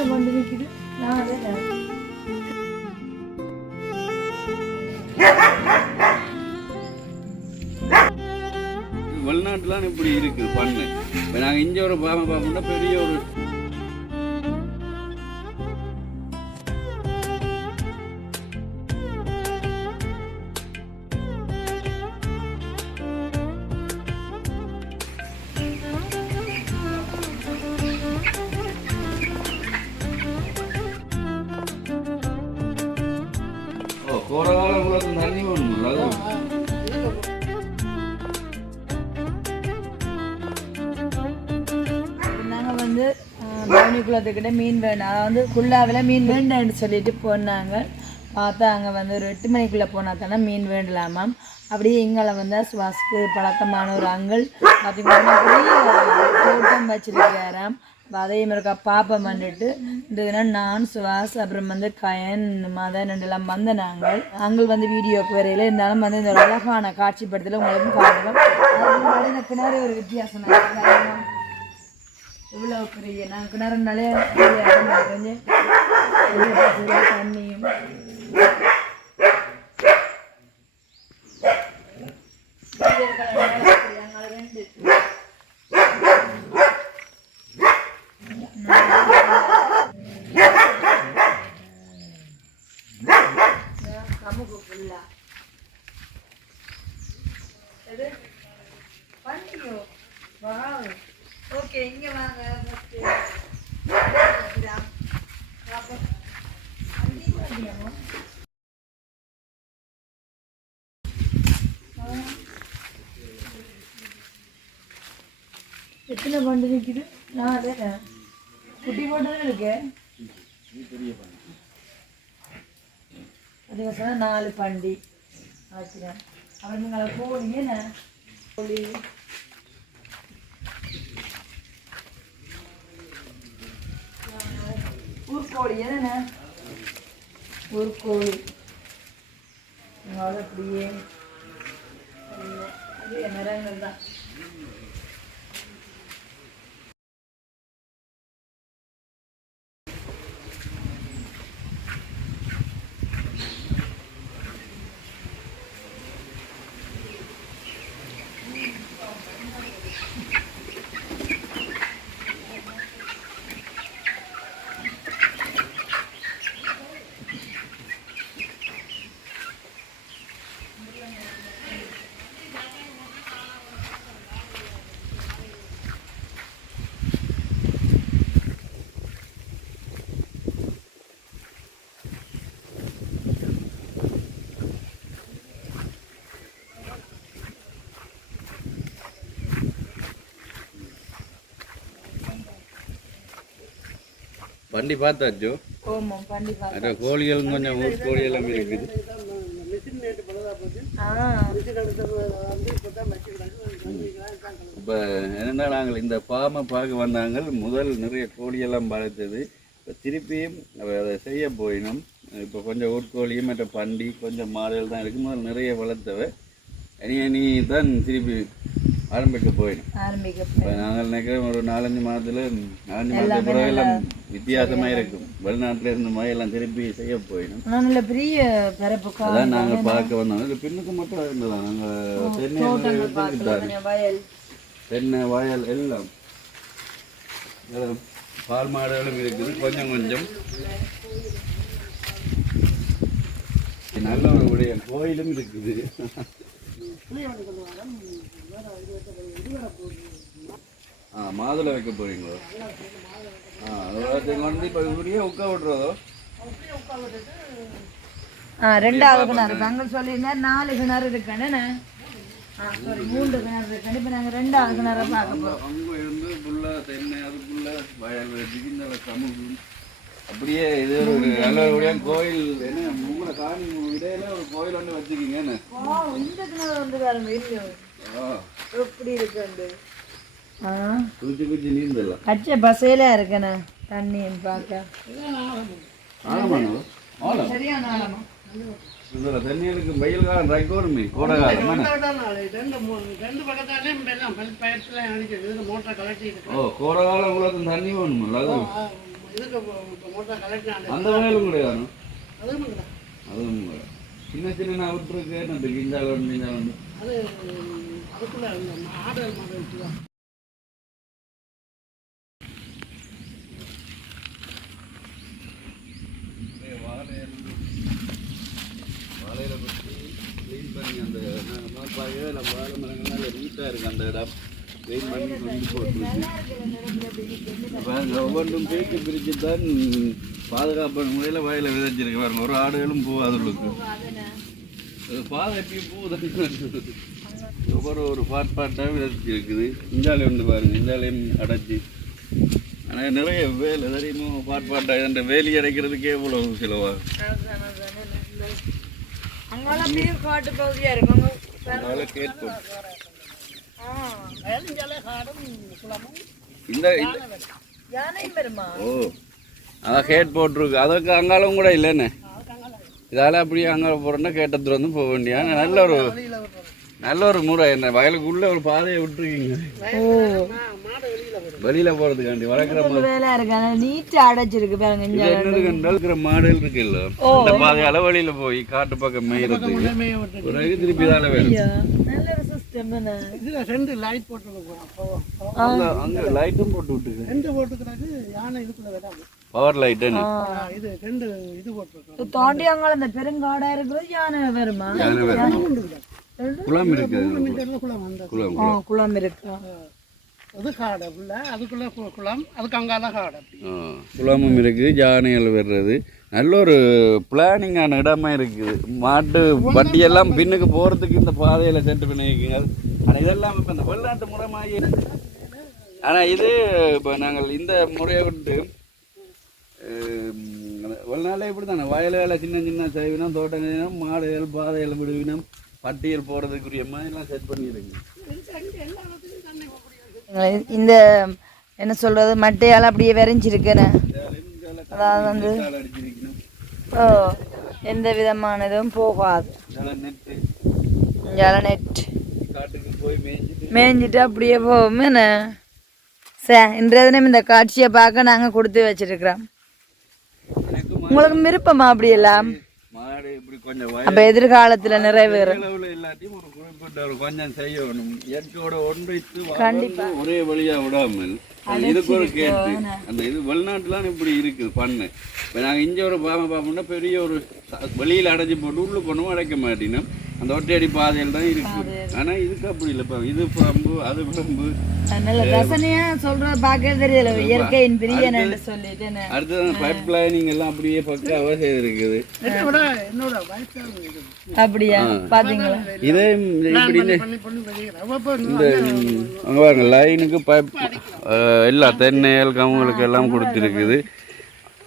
எத்தனை கொண்டு நிற்குது நான் அதே வெளிநாட்டுலாம் இப்படி இருக்கு பண்ணு. இப்போ நாங்கள் இங்கே ஒரு பாமை பார்ப்போம்னா பெரிய ஒரு கோடை காலம் தண்ணி வேணும்ல வந்து பவனி குளத்துக்கிட்ட மீன் வேணும். அதை வந்து குள்ளாவில் மீன் வேண்டான்னு சொல்லிட்டு போனாங்க. பார்த்தா அங்கே வந்து ஒரு 8 மணிக்குள்ளே போனால் தானே மீன் வேண்டலாமாம். அப்படியே எங்களை வந்து சுவாசுக்கு பழக்கமான ஒரு அங்கிள் பார்த்திங்கன்னா தோட்டம் வச்சிருக்காராம். அதையும் இருக்கா பாப்பம் வந்துட்டு இந்த நான் சுவாஸ் அப்புறம் வந்து கயன் மதன் ரெண்டுலாம் வந்த நாங்கள் அங்கிள் வந்து வீடியோக்கு வரையில் இருந்தாலும் வந்து இந்த அழகான காட்சிப்படுத்தல உங்களுக்கும் காட்டுவோம். அதுக்கு இந்த கிணறு ஒரு வித்தியாசம் இவ்வளோ பெரிய நான் கிணறுனாலே கொஞ்சம் தண்ணியும் கமுக்கு ஃபுல்லா பண்ணியோ வா. ஓகே இங்கே வாங்க. எத்தனை பண்டு நிற்குது நான் அதே குட்டி போட்டதான் இருக்கு. அதுக்கு சொன்னால் 4 பண்டி ஆச்சுதான். அப்புறம் நீங்களை போனீங்க என்ன கோழி ஊர்கோழி என்ன ஊர்கோழி அப்படியே அது நிறங்கள் தான். பண்டி பார்த்தாச்சோ? ஆமாம் பண்டி பார்த்தா. அட கோழிகள் கொஞ்சம் ஊர் கோழி எல்லாம் இருக்குது. இப்போ என்னென்னா நாங்கள் இந்த பாமை பார்க்க வந்தாங்க. முதல் நிறைய கோழியெல்லாம் வளர்த்தது. இப்போ திருப்பியும் அதை செய்ய போயினோம். இப்போ கொஞ்சம் ஊர்கோழியும் மற்ற பண்டி கொஞ்சம் மாடுகள் தான் இருக்குது. முதல் நிறைய வளர்த்தவை நீ தான் திருப்பி ஆரம்பிக்க போயிடும். இப்போ நாங்கள் நினைக்கிறோம் ஒரு 4-5 மாதத்துல 4 மாதத்துக்கு பிறகு எல்லாம் வித்தியாசமாக இருக்கும். வெளிநாட்டில் இருந்த மாதிரி எல்லாம் திருப்பி செய்ய போயிடும். நல்ல பெரிய பரப்பு அதான் நாங்கள் பார்க்க வந்தோம். இது பின்னுக்கு மட்டும் இருந்ததான். நாங்கள் தென்னை வயல் எல்லாம் பால் மாடுகளும் இருக்குது. கொஞ்சம் கொஞ்சம் நல்ல ஒரு விடயம். கோயிலும் இருக்குது. மாதுளை வைக்க போறீங்களோ? வந்து இப்போ இப்படியே உட்கா விட்றதோ? ரெண்டாவது கிணறு நாங்கள் சொல்லியிருந்தேன். 4 கிணறு இருக்குன்னு சாரி 3 கிணறு இருக்கு. இப்போ நாங்கள் 2வது கிணறு பார்க்க போகிறோம். அங்கே இருந்து ஃபுல்லாக தென்னை அதுக்குள்ள வயல் ஜிகிந்த சமூக அப்படியே இது ஒரு நல்ல வழியாக கோயில். என்ன உங்களை காணி இடையில ஒரு கோயில் ஒன்று வச்சுக்கிங்க. என்ன இந்த கிணறு வந்து வேறு இல்லையோ எப்படி இருக்கு? குளிச்சு குளிச்சு நீந்தலாம். கச்ச பசையில இருக்கண்ணா தண்ணி பார்க்க சரியான ஆழமா. தண்ணிகளுக்கு வெயில் காலம் ரக்கோருமே கோடை காலம். ஓ கோடை காலம் உங்களுக்கு தண்ணி வேணுமில்ல? அது அந்த வயலும் கிடையாது. அதுவும் சின்ன சின்ன நான் விட்டுருக்கு எனக்கு கிஞ்சால் ஒன்று கிஞ்சால் ஒன்று வாழையில பற்றி க்ளீன் பண்ணி அந்த வாழை மரங்கள்லாம் நீட்டாக இருக்குது அந்த இடம் க்ளீன் பண்ணி கொண்டு போட்டுருக்கு. ஒவ்வொன்றும் பிரித்து தான் பாதுகாப்பான முறையில் வயலில் விதைச்சிருக்கு பாருங்க. ஒரு ஆடுகளும் போகாதுள்ளுக்கு பாதை எப்பயும் போகுது. ஒவ்வொரு பாட்டாக விதைச்சிருக்குது. இஞ்சாலை ஒன்று பாருங்க, இஞ்சாலையும் அடைச்சி. ஆனால் நிறைய வேலை தெரியுமோ பாட்டாக அந்த வேலி அடைக்கிறதுக்கே இவ்வளோ செலவாகும். அதான் கேட் போட்டிருக்கு. அதுக்கு அங்காலும் கூட இல்லைன்னு இதால அப்படியே அங்கே போறோம்னா கேட்டத்துல வந்து போக வேண்டிய நல்ல ஒரு முறை. என்ன வயலுக்குள்ள ஒரு பாதையை விட்டுருக்கீங்க வெளியில போறதுக்காண்டி வளர்க்குற மாடுகள் இருக்கு இல்ல, அந்த பாதையால வெளியில போய் காட்டு பக்கம் மேயறதுக்கு திருப்பி தானே வேணும். அங்க லைட்டும் போட்டு விட்டுருக்கு. பவர் லைட் தாண்டி அங்க அந்த பெருங்காடா இருக்கிறது யானை வருமா? குளம் இருக்கு, குளம் இருக்கு. குளமும் இருக்கு, யானைகள் வர்றது. நல்ல ஒரு பிளானிங்கான இடமா இருக்குது. மாட்டு வட்டியெல்லாம் பின்னுக்கு போறதுக்கு இந்த பாதையில சென்று பண்ணிருக்கீங்க. ஆனால் இதெல்லாம் இப்போ இந்த வெளிநாட்டு முறைமாகி இருக்கு. ஆனால் இது இப்போ நாங்கள் இந்த முறையை விட்டு வெளிநாளே இப்படி தானே வயல் சின்ன சின்ன செய்வினம், தோட்டங்கள், மாடுகள், பாதைகள் விடுவினம், பட்டியல் போறதுக்குரிய மாதிரி எல்லாம் செட் பண்ணியிருக்கு. இந்த என்ன சொல்றது மட்டையால் அப்படியே விரைஞ்சிருக்குன்னு, அதாவது வந்து எந்த விதமான இதுவும் போகாது. நெட் மேய்ஞ்சிட்டு அப்படியே போகும். என்ன இன்றைய தினம் இந்த காட்சியை பார்க்க நாங்கள் கொடுத்து வச்சிருக்கிறோம். உங்களுக்கு விருப்பமா அப்படி எல்லாம்? அப்ப எதிர்காலத்துல நிறைவேறும். கொஞ்சம் செய்யணும், இயற்கையோட ஒன்றித்து ஒரே வழியா விடாமல் இதுக்கு ஒரு கேட்டு அந்த இது வெளிநாட்டுலாம் இப்படி இருக்குது பண்ணு. இப்போ நாங்கள் இங்கே ஒரு பார்ப்போம்னா பெரிய ஒரு வெளியில் அடைச்சி போட்டு உள்ளு கொண்டும் அடைக்க மாட்டேன்னா அந்த ஒற்றையடி பாதையில் தான் இருக்குது. ஆனால் இதுக்கு அப்படி இல்லை. இப்போ இது பம்பு அது பம்பு ரசனையா சொல்றது பார்க்க தெரியல. இயற்கையின் பிரியன்னு சொல்லிட்டு அடுத்தது பைப் லைனிங் எல்லாம் அப்படியே பக்காவாக செய்திருக்குது. அப்படியா பாத்தீங்களா? இதே இப்படி இந்த அங்கே பாருங்க லைனுக்கு பைப் எல்லா தென்னையல் கவுங்களுக்கு எல்லாம் கொடுத்துருக்குது.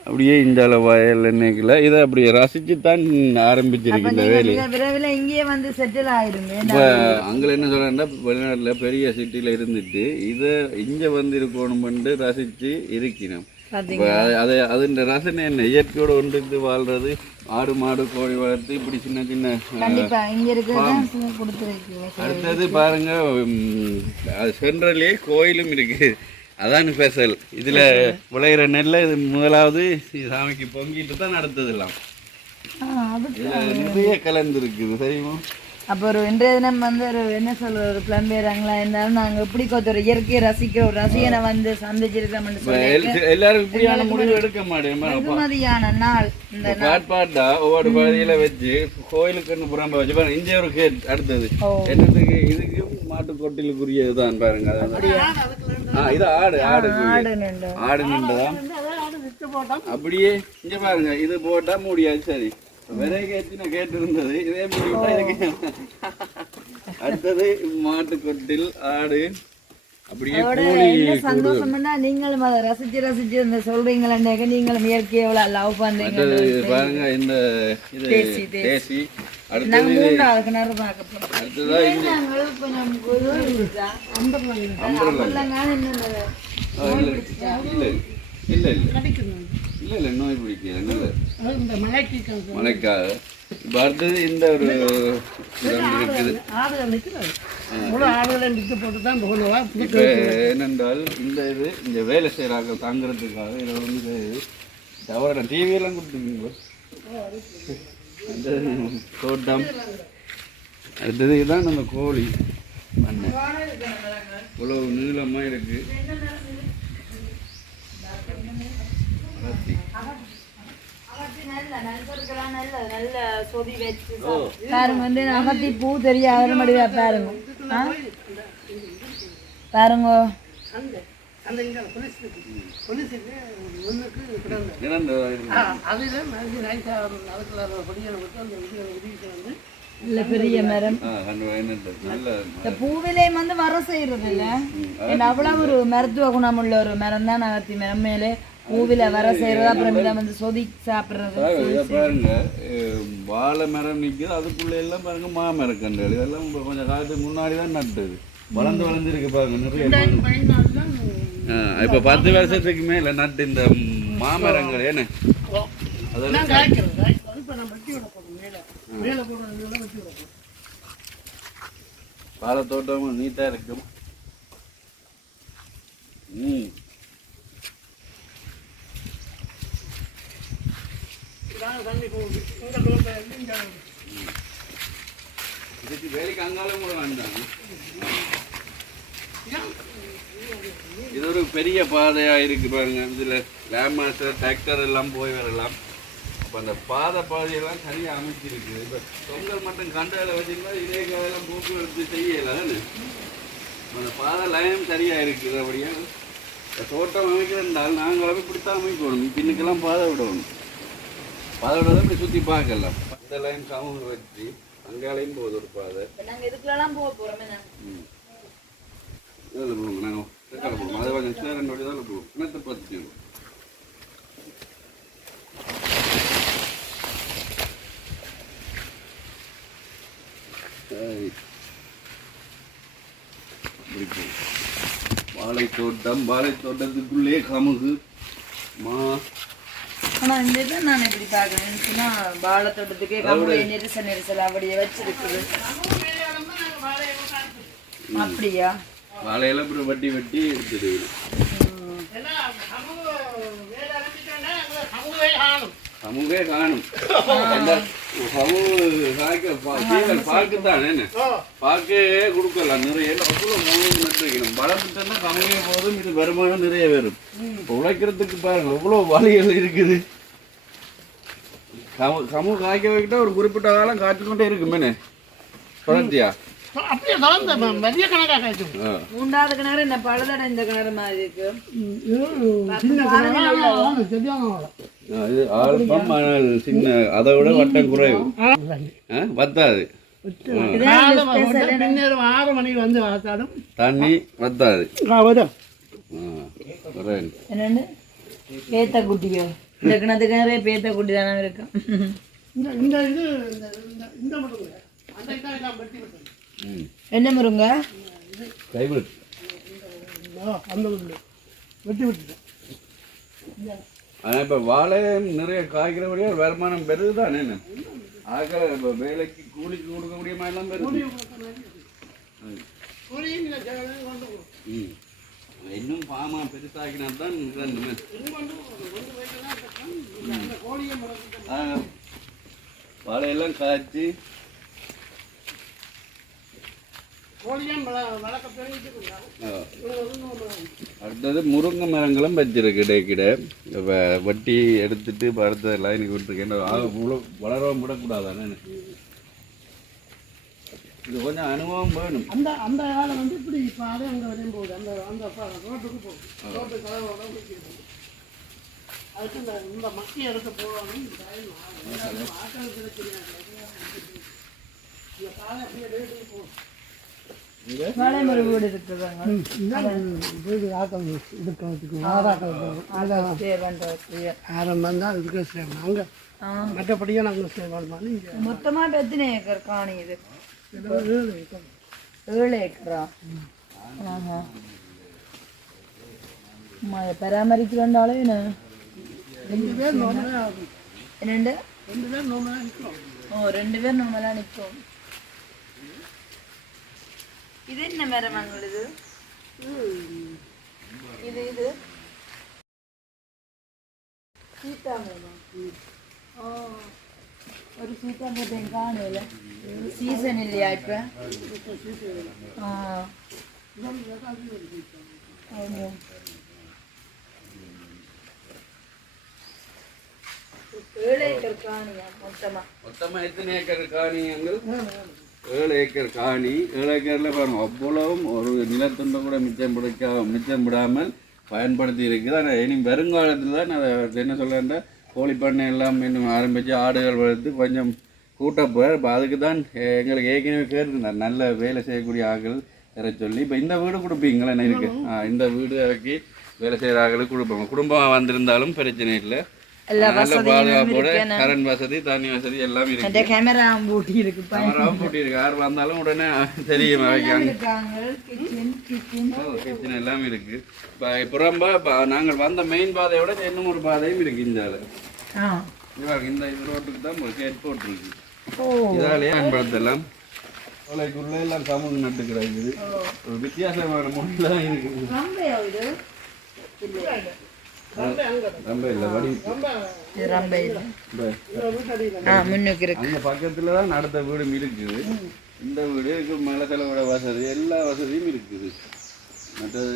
அப்படியே இந்த வயல் எண்ணெய்க்குள்ள இதை அப்படியே ரசிச்சுத்தான் ஆரம்பிச்சிருக்கு இந்த வேலை. இங்கேயே வந்து செட்டில் ஆயிடுங்க. இப்போ அங்கே என்ன சொல்றேன்னா வெளிநாட்டில் பெரிய சிட்டியில் இருந்துட்டு இதை இங்கே வந்து இருக்கணும் பண்ணி ரசித்து இருக்கணும். அதை அதுன்ற ரசனை என்ன இயற்கையோட ஒன்றித்து வாழ்றது, ஆடு மாடு கோழி வளர்த்து இப்படி சின்ன சின்ன. அடுத்தது பாருங்க அது சென்ட்ரலே கோயிலும் இருக்கு. அதான் ஸ்பெஷல். இதில் விளையிற நெல்லை இது முதலாவது சாமிக்கு பொங்கிட்டு தான் நடத்ததெல்லாம் நிறைய கலந்து இருக்குது தெரியுமா? அப்போ ஒரு இன்றைய தினம் வந்து ஒரு என்ன சொல்ற ஒரு பிளம்பேராங்களா இருந்தாலும் நாங்கள் எப்படி கொஞ்சம் ஒரு இயற்கையை ரசிக்கிற ஒரு ரசிகனை வந்து சந்திச்சிருக்கோம். எல்லாரும் இப்படியான முடிவு எடுக்க மாட்டேன். நாள் இந்த பாட்டா ஒவ்வொரு பகுதியில வச்சு கோயிலுக்குன்னு புறம்ப வச்சு இங்கே ஒரு கேட் அடுத்தது என்னத்துக்கு இதுக்கும் மாட்டு கொட்டிலுக்குரியதுதான் பாருங்க. இது ஆடு ஆடு ஆடு நின்றதான் அப்படியே இங்க பாருங்க. இது போட்டா முடியாது. சரி விரை கேட்டு நான் கேட்டு இருந்தது இதே முடிவுட்டா இதுக்கு. அடுத்தது மாட்டு கொட்டில் ஆடு அப்படியே சந்தோஷம்னா நீங்களும் அதை ரசிச்சு ரசிச்சு இந்த சொல்றீங்களா? நீங்களும் இயற்கையை எவ்வளவு லவ் பண்றீங்க பாருங்க. இந்த இது தேசி அடுத்தது இல்ல நோய் பிடிக்காது மழைக்காக. இப்போ அடுத்தது இந்த ஒரு இருக்குது முழு ஆளுகளை நிற்க போட்டு தான் போகணும். இப்போ என்னென்றால் இந்த வேலை செய்கிறாங்க தாங்கிறதுக்காக இதை வந்து தவற டிவியெல்லாம் கொடுத்துருக்கீங்களோ அந்த தோட்டம் அடுத்தது இதுதான் நம்ம கோழி பண்ணை இவ்வளோ நீளமாக இருக்கு. பாருங்க வந்து அகத்தி பூ தெரியாத மடிவா பாருங்க பாருங்க நல்ல பெரிய மரம். இந்த பூவிலையும் வந்து வர செய்யறது இல்ல, அவ்வளவு ஒரு மருத்துவ குணம் உள்ள ஒரு மரம் தான் அகத்தி மரம். மேலே பூவில வர செய்யறது, அப்புறம் இதை வந்து சொதி சாப்பிடுறது. பாருங்க வாழை மரம் நிற்குது, அதுக்குள்ள எல்லாம் பாருங்க மாமரம் கண்டல் இதெல்லாம் கொஞ்சம் காலத்துக்கு முன்னாடி தான் நட்டுது, வளர்ந்து வளர்ந்துருக்கு பாருங்க நிறைய. இப்போ 10 வருஷத்துக்கு மேல நட்டு இந்த மாமரங்கள் ஏன்னு அதெல்லாம் வாழை தோட்டமும் நீட்டா இருக்கும். இதுக்கு வேலைக்கு அங்காலும் கூட வேண்டாங்க. இது ஒரு பெரிய பாதையா இருக்கு பாருங்க. இதுல லேண்ட் மாஸ்டர் டிராக்டர் எல்லாம் போய் வரலாம். இப்போ அந்த பாதையெல்லாம் தனியாக அமைச்சிருக்கு. இப்போ தொங்கல் மட்டும் கண்டால வச்சிங்கன்னா இதே காலெல்லாம் போக்குவரத்து செய்யலான்னு அந்த பாதை லைனும் சரியாக இருக்குது. அப்படியே தோட்டம் அமைக்கிறதுனால நாங்களும் இப்படித்தான் அமைக்கணும். பின்னுக்கெல்லாம் பாதை விடணும். பாதை விடாத இப்படி சுற்றி பார்க்கலாம். அந்த லைன் சமூக வச்சு அங்காலையும் போகுது ஒரு பாதை. இதுக்குள்ளலாம் போக போகிறோமே இதில் போவோங்க நாங்கள் போவோம். அதை கொஞ்சம் சேரண்டோடி தான் போவோம். கிணத்தை பார்த்துக்கோங்க. வாழைத்தோட்டத்துக்குள்ளே கமுகு மா. ஆனால் இந்த இதை நான் எப்படி பார்க்குறேன்னா வாழைத்தோட்டத்துக்கே கமுகு நெரிசல் அப்படியே வச்சிருக்குது. அப்படியா? வாழையெல்லாம் அப்புறம் வட்டி வெட்டி எடுத்துட்டு சமூகே காணும். பாக்குத்தான் பாக்கே கொடுக்கலாம் நிறைய. அவ்வளோ சமூகம் நட்டுக்கணும். வளர்த்துட்டோம்னா சமூகே போதும். இது வருமானம் நிறைய வரும். இப்போ உழைக்கிறதுக்கு பாருங்க எவ்வளோ வழிகள் இருக்குது. சமூக காய்க்க வைக்கிட்டா ஒரு குறிப்பிட்ட காலம் காய்ச்சிக்கொண்டே இருக்குமேனே தொடர்ச்சியா. மூன்றாவது கிணறு இந்த பழுதடை இந்த கிணறு மாதிரி இருக்கு. சின்ன அதை விட வட்டம் குறைவு வத்தாது. 6 மணிக்கு வந்து பார்த்தாலும் தண்ணி வத்தாது. என்னண்டு பேத்த குட்டியோ? இந்த கிணத்துக்கு நிறைய பேத்த குட்டி தானே இருக்கும். என்ன முருங்க கைவிட்டு ஆனால் இப்போ வாழையும் நிறைய காய்க்கிறபடியா வருமானம் பெருதுதான். என்ன ஆக இப்போ வேலைக்கு கூலிக்கு கொடுக்கக்கூடிய மாதிரிலாம் பெருது. இன்னும் பாமா பெருசாக்கினா தான் வாழையெல்லாம் காய்ச்சி அடுத்தது முருங்கை மரங்களும் வச்சிருக்கு. கிடைக்கிட வட்டி எடுத்துட்டு அடுத்த லைனுக்கு விட்டுருக்கேன். வளரவும் விடக்கூடாதானே. இது கொஞ்சம் அனுபவம் வேணும். அந்த காலம் வந்து இப்படி பாதை அங்கே வரையும் போகுது. அந்த ரோட்டுக்கு போகுது. ரோட்டு கலவோட அதுக்கு இந்த மக்கள் எடுத்து போகணும். ஆக்கள் கிடைக்கிறாங்க. இந்த பாதை அப்படியே ரேட்டுக்கு போகும். வாழைமர வீடு இருக்குதாங்க. வீடு ஆக்கள் இருக்கிறதுக்கு ஆரம் வந்தால் இதுக்கு செய்யணும். அங்கே மற்றபடியாக நாங்கள் செய்வோம். மொத்தமாக எத்தனை ஏக்கர் காணி இது? 7 ஏக்கரா? பராமரிக்கிறோண்டாலும் என்ன 2 பேர் நோம்பலாக ஆகும். என்னண்டு 2 பேர் நோம்பலாக நிற்கும். 2 பேர் நோம்பலாக நிற்கும். இது என்ன மரம் இது இது இது சீதா மரம். ஒரு சீதா மரம் காணல. சீசன் இல்லையா இப்ப? மொத்தமா எத்தனை ஏக்கர் காணியங்கள்? 7 ஏக்கர் காணி. 7 ஏக்கர்ல பாருங்க அவ்வளவும் ஒரு நிலத்துண்டை கூட மிச்சம் விடாமல் பயன்படுத்தி இருக்குது. ஆனால் இனி வருங்காலத்தில் தான் அதை என்ன சொல்கிறேன்டா கோழி பண்ணை எல்லாம் இன்னும் ஆரம்பித்து ஆடுகள் வளர்த்து கொஞ்சம் கூட்டப்போர். இப்போ அதுக்கு தான் எங்களுக்கு ஏற்கனவே கேட்டுருந்தார் நல்ல வேலை செய்யக்கூடிய ஆட்கள் தர சொல்லி. இப்போ இந்த வீடு கொடுப்பீங்களா? என்ன இருக்கு இந்த வீடு ஆக்கி வேலை செய்கிற ஆட்களுக்கு கொடுப்போம். குடும்பம் வந்திருந்தாலும் பிரச்சனை இல்லை. நல்ல பாதுகாப்போட கரண்ட் வசதி தண்ணி வசதி எல்லாம் இருக்கு. கேமராவும் பூட்டி இருக்கு. யார் வந்தாலும் உடனே தெரியும். கிச்சன் எல்லாம் இருக்கு. புறம்பா நாங்கள் வந்த மெயின் பாதையோட இன்னும் ஒரு பாதையும் இருக்கு. இந்த ரோட்டுக்கு தான் கேட் போட்டுருக்கு. இதாலேயே பயன்படுத்தலாம். கொலைக்குள்ள எல்லாம் சமூக நட்டுக்கிறாங்க. ஒரு வித்தியாசமான முறையில் தான் இருக்குது. அங்க பக்கத்துல தான் அடுத்த வீடும் இருக்குது. இந்த வீடு மழை செலவோட வசதி எல்லா வசதியும் இருக்குது. மற்றது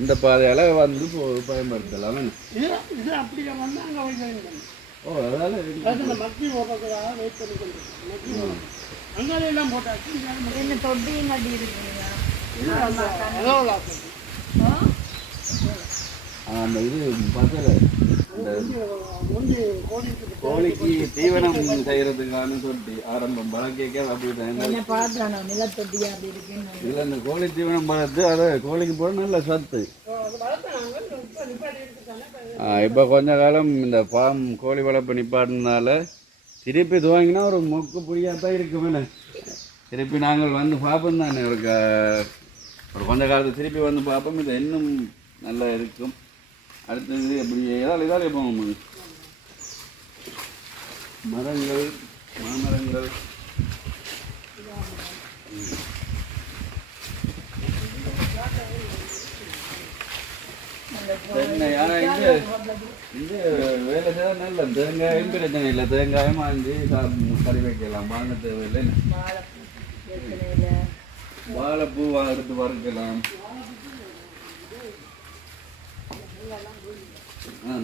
இந்த பாதையால வந்து பயன்படுத்தலாம். ஓ அதனால தொட்டியும் கட்டி இருக்குங்க. அந்த இது பக்கத்துல கோழிக்கு தீவனம் செய்யறதுக்கான தொட்டி ஆரம்பம் பழக்கேக்க அப்படிதான். இல்லை இந்த கோழி தீவனம் வளர்த்து அதை கோழிக்கு போட நல்ல சத்து. இப்போ கொஞ்ச காலம் இந்த கோழி வளர்ப்பு நிப்பாட்டினால திருப்பி துவங்கினா ஒரு மொக்கு புரியாதான் இருக்குமே. திருப்பி நாங்கள் வந்து பார்ப்போம் தானே ஒரு கொஞ்ச காலத்து திருப்பி வந்து பார்ப்போம். இது இன்னும் நல்லா இருக்கும். அடுத்தது எப்படி இதாலே போவோம். மரங்கள் மாமரங்கள் தென்னை. ஆனால் இந்த வேலை செய்தால் நல்ல தேங்காயும் பிரச்சனை இல்லை. தேங்காயும் வாங்கி கறி வைக்கலாம். வாங்க தேவையில்லை. வாழைப்பூ எடுத்து வறுக்கலாம்.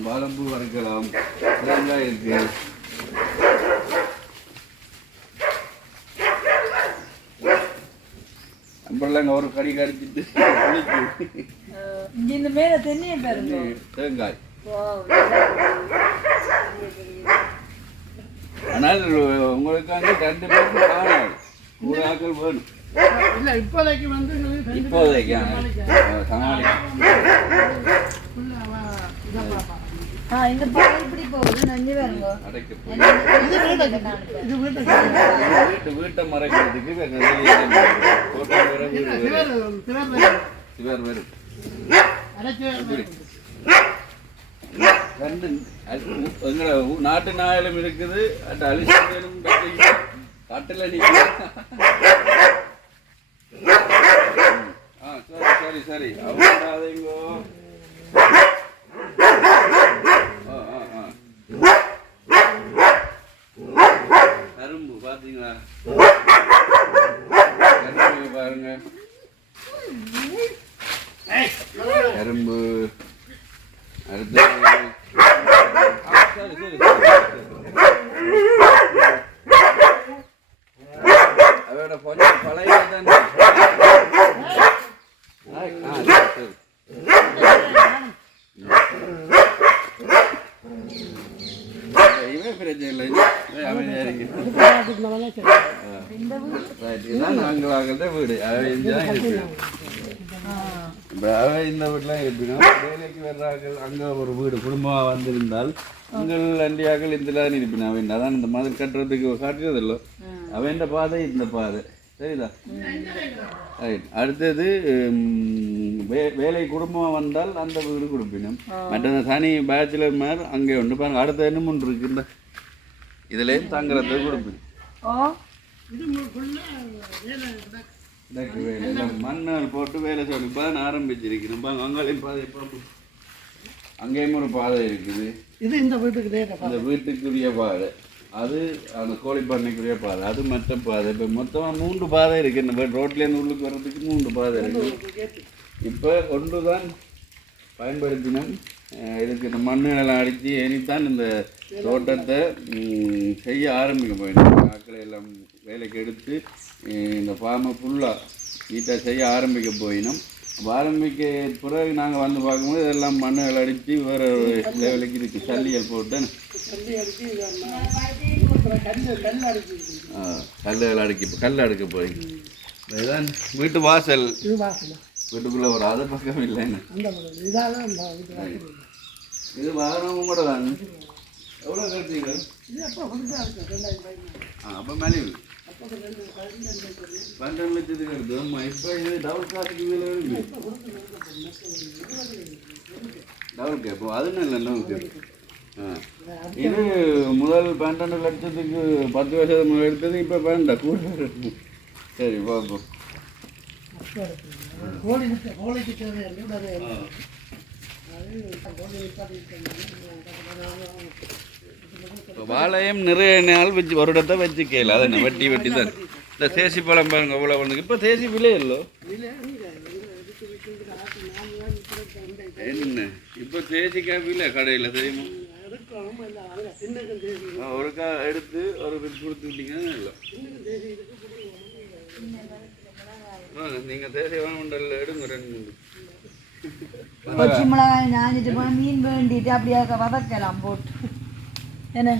வாழைப்பூ வறுக்கலாம். தேங்காய் இருக்கு. நம்மளாங்க ஒரு கறி கடிச்சிட்டு இந்த மேல தென்னையை பாருங்க. தேங்காய். ஆனால் உங்களுக்கு 2 பேருக்கு காணாது. ஒரு ஆக்கள் வேணும். இப்போதைக்கு வந்து இப்போதைக்கு சமாளிக்க. இந்த பால் இப்படி போகுது நஞ்சு பாருங்க. வீட்டை மறைக்கிறதுக்கு சிவர் வரும். எங்கட நாட்டு நாயிலும் இருக்குது. அலிசலும் காட்டுல நீங்க. சரி சரி அவங்கோ. கரும்பு பாத்தீங்களா? கரும்பு பாருங்க. கரும்பு அடுத்து அதோட கொஞ்சம் பழைய தானே. இவன் பிரச்சனை இல்லை. இதுதான் நாங்களாக வீடு. இந்த வீட்டுலாம் இருப்பினா வேலைக்கு வர்றார்கள். அங்கே ஒரு வீடு குடும்பமாக வந்திருந்தால் உங்கள் அண்டியாக்கள் இதில் இருப்பினா அவன் அதான் இந்த மாதிரி கட்டுறதுக்கு காட்டுறதில்லை. அவன் பாதை இந்த பாதை சரிதா. ரைட். அடுத்தது வேலை குடும்பம் வந்தால் அந்த வீடு கொடுப்பினும். மற்ற தனி பேச்சுலர் மாதிரி அங்கே உண்டு பாருங்க. அடுத்த இன்னும் ஒன்று இருக்குல்ல இதுலேயும் தங்குறதுக்கு கொடுப்பினும். இது ஃபுல்லாக வேலை கிடக்கு. இதற்கு வேலை எல்லாம் மண்ணால் போட்டு வேலை சொல்லி தான் ஆரம்பிச்சிருக்கிறோம். அங்கேயும் பாதை அங்கேயும் ஒரு பாதை இருக்குது. இது இந்த வீட்டுக்கு நேர அந்த வீட்டுக்குரிய பாதை, அது அந்த கோழி பண்ணைக்குரிய பாதை, அது மற்ற பாதை. இப்போ மொத்தமாக 3 பாதை இருக்குது. இந்த ரோட்லேருந்து உள்ளுக்கு வர்றதுக்கு 3 பாதை இருக்குது. இப்போ ஒன்று தான் பயன்படுத்தினோம். இதுக்கு இந்த மண்ணெல்லாம் அடித்து இனித்தான் இந்த தோட்டத்தை செய்ய ஆரம்பிக்க போயிடும். ஆக்களை எல்லாம் வேலைக்கு எடுத்து இந்த ஃபார்மை ஃபுல்லாக நீட்டாக செய்ய ஆரம்பிக்க போயினோம். ஆரம்பிக்க பிறகு நாங்கள் வந்து பார்க்கும்போது இதெல்லாம் மண்ணுகள் அடித்து வேறு லெவலுக்கு இருக்குது. சல்லியல் போட்டு கல் அடுக்க போய் இதுதான் வீட்டு வாசல். வீட்டுக்குள்ளே ஒரு அது பக்கம் இல்லைன்னு இது வாகனமும் கூட தான். எவ்வளோ கட்டுறீங்க? அப்போ மலிவு 12 லட்சத்துக்கு இருக்குது. ஆமாம், இப்போ இது டபுள் காசுக்கு மேலே இருக்குது. டபுள் கேப்போ அது நல்ல நமக்கு. இது முதல் 12 லட்சத்துக்கு 10 வருஷத்துக்கு எடுத்தது. இப்போ வேண்டாம் கூட. சரி பார்ப்போம். கோழிக்கு தேவையான வாழையும் நிறைய நாள் வச்சு ஒரு இடத்த வச்சுக்கல. அதை வெட்டி வெட்டி தான் இந்த தேசி பழம் பாருங்க அவ்வளோ வந்து. இப்போ தேசி விலை இல்லோ என்ன? இப்போ தேசிக்காய் விலை கடையில் தெரியுமா? ஒரு எடுத்து ஒரு கொடுத்து விட்டீங்கன்னா இல்லை. நீங்கள் தேசி வாங்கண்டல எடுங்க 2-3 கொச்சி மிளகாய் நாஞ்சிட்டு போனால் மீன் வேண்டிட்டு அப்படியே வதக்கலாம் போட்டு. என்ன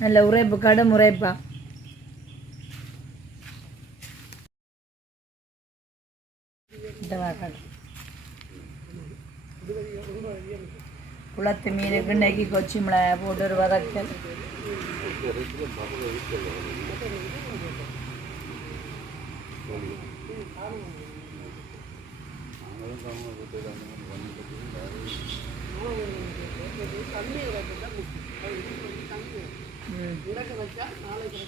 நல்ல உரைப்பு, கடும் உரைப்பா. குளத்து மீனுக்கு இன்னைக்கு கொச்சி மிளகாய் போட்டு ஒரு வதக்கல். வச்சா நாளைக்கு